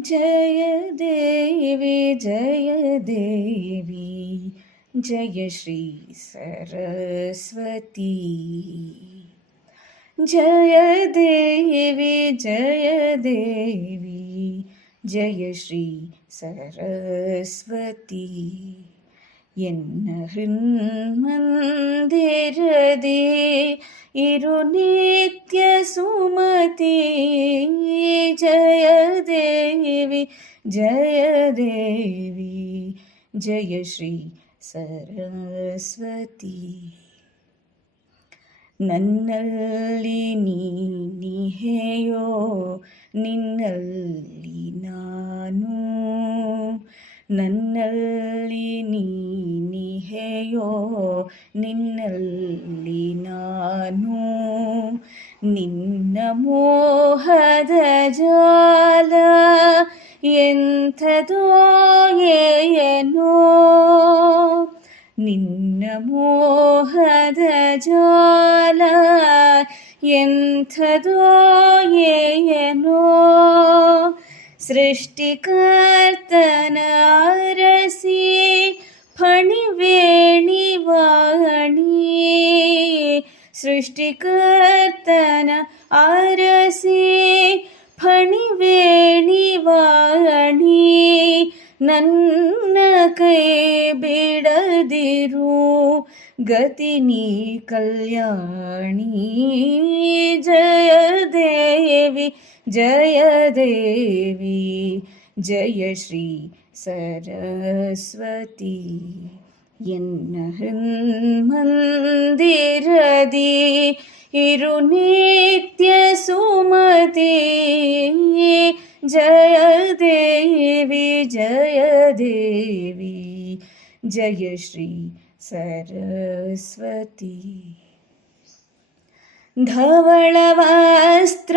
जय देवी जय देवी जय श्री सरस्वती। जय देवी जय देवी जय श्री सरस्वती। ಎನ್ನ ಹೃನ್ಮಂದಿರದಿ ಇರು ನಿತ್ಯ ಸುಮತಿ ಜಯ ದೇವಿ ಜಯ ದೇವಿ ಜಯ ಶ್ರೀ ಸರಸ್ವತಿ. ನನ್ನಲ್ಲಿ ನೀನಿಹೆಯೋ ನಿನ್ನಲ್ಲಿ ನಾನು, ನನ್ನಲ್ಲಿ ನೀನಿಹೆಯೋ ನಿನ್ನಲ್ಲಿ ನಾನು. ನಿನ್ನ ಮೋಹದ ಜಾಲ ಎಂಥದೋ ಏನೋ, ನಿನ್ನ ಮೋಹದ ಜಾಲ ಎಂಥದೋ ಏನೋ. ಸೃಷ್ಟಿಕರ್ತನ ಅರಸಿ ಫಣಿವೇಣಿ ವಾಣಿ, ಸೃಷ್ಟಿಕರ್ತನ ಅರಸಿ ಫಣಿವೇಣಿ ವಾಣಿ. ನನ್ನ ಕೈ ಬಿಡದಿರು ಗತಿ ನೀ ಕಲ್ಯಾಣಿ. ಜಯ ದೇವಿ ಜಯ ದೇವಿ ಜಯ ಶ್ರೀ ಸರಸ್ವತಿ. ಎನ್ನ ಹೃನ್ಮಂದಿರದಿ ಇರು ನಿತ್ಯ ಸುಮತಿ ಜಯ ದೇವಿ ಜಯ ದೇವಿ ಜಯ ಶ್ರೀ ಸರಸ್ವತಿ. ಧವಳ ವಸ್ತ್ರ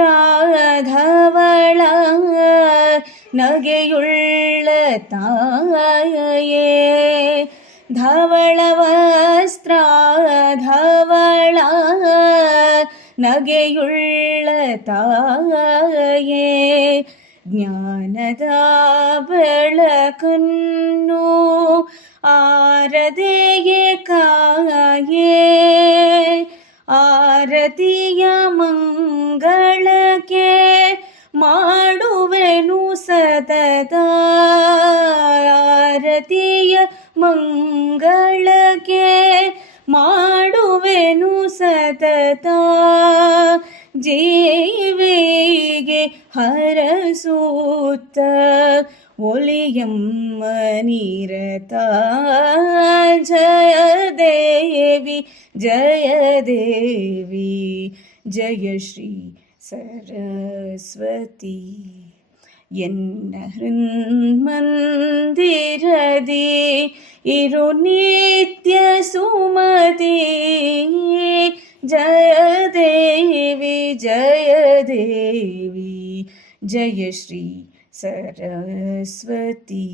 ಧವಳ ನಗೆಯುಳ್ಳ ತಾಯೇ, ಧವಳ ವಸ್ತ್ರ ಧವಳ ನಗೆಯುಳ್ಳ ತಾಯೇ. ಜ್ಞಾನದ ಬೆಳಕನ್ನು ಆರದೆಯೇ ಕಾಯೇ, ಆರತಿಯ ಮಂಗಳಕ್ಕೆ ಮಾಡುವೆನು ಸತತ. ಆರತಿಯ ಮಂಗಳಕ್ಕೆ ಮಾಡುವೆನು ಸತತ. ಜೀವಿಗೆ ಹರಸೂತ ಒಲಿಯಮ್ಮ ನಿರತ. ಜಯ ದೇವಿ ಜಯ ದೇವಿ ಜಯ ಶ್ರೀ ಸರಸ್ವತಿ. ಎನ್ನ ಹೃನ್ಮಂದಿರದಿ ಇರು ನಿತ್ಯ ಸುಮತಿ ಜಯ ದೇವಿ ಜಯ ದೇವಿ ಜಯ ಶ್ರೀ ಸರಸ್ವತಿ.